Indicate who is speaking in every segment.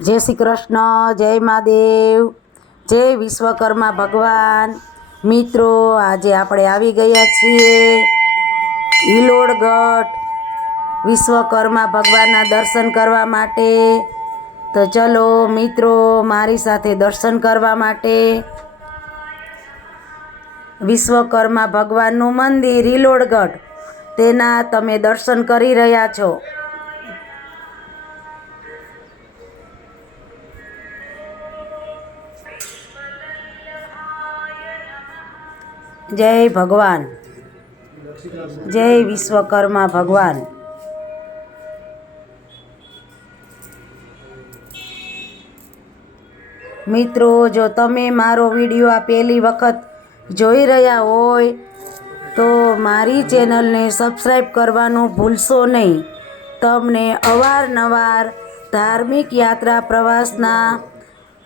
Speaker 1: જય શ્રી કૃષ્ણ, જય મહાદેવ, જય વિશ્વકર્મા ભગવાન. મિત્રો, આજે આપણે આવી ગયા છીએ હિલોડગઢ વિશ્વકર્મા ભગવાનના દર્શન કરવા માટે. તો ચલો, મિત્રો, મારી સાથે દર્શન કરવા માટે વિશ્વકર્મા ભગવાનનું મંદિર હિલોડગઢ તેના તમે દર્શન કરી રહ્યા છો. જય ભગવાન. જય વિશ્વકર્મા ભગવાન. મિત્રો, જો તમે મારો વીડિયો આ પહેલી વખત જોઈ રહ્યા હોય, તો મારી ચેનલને સબસ્ક્રાઈબ કરવાનું ભૂલશો નહીં. તમને અવારનવાર ધાર્મિક યાત્રા પ્રવાસના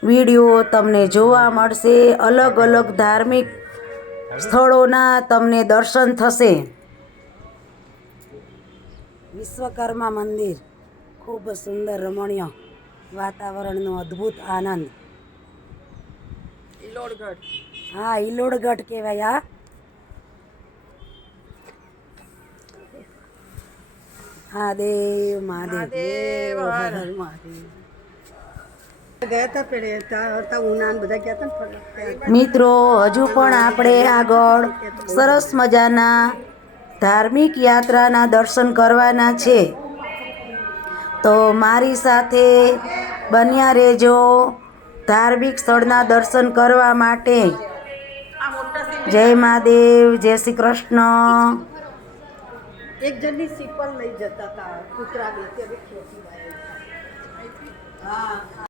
Speaker 1: વીડિયો તમને જોવા મળશે. અલગ અલગ ધાર્મિક સ્થળોના તમને દર્શન થશે. વિશ્વકર્મા મંદિર ખૂબ સુંદર રમણીય વાતાવરણનો અદ્ભુત આનંદ. હા ઇલોડગઢ કહેવાય આ મહાદેવ મહાદેવ હર હર મહાદેવ. મિત્રો હજુ પણ આપણે આગળ સરસ મજાના ધાર્મિક યાત્રાના દર્શન કરવાના છે. તો મારી સાથે બન્યા રહેજો ધાર્મિક સ્થળના દર્શન કરવા માટે. જય મહાદેવ જય શ્રી કૃષ્ણ.
Speaker 2: એક જણની સિપલ લઈ જતા હતા. વાય. હા.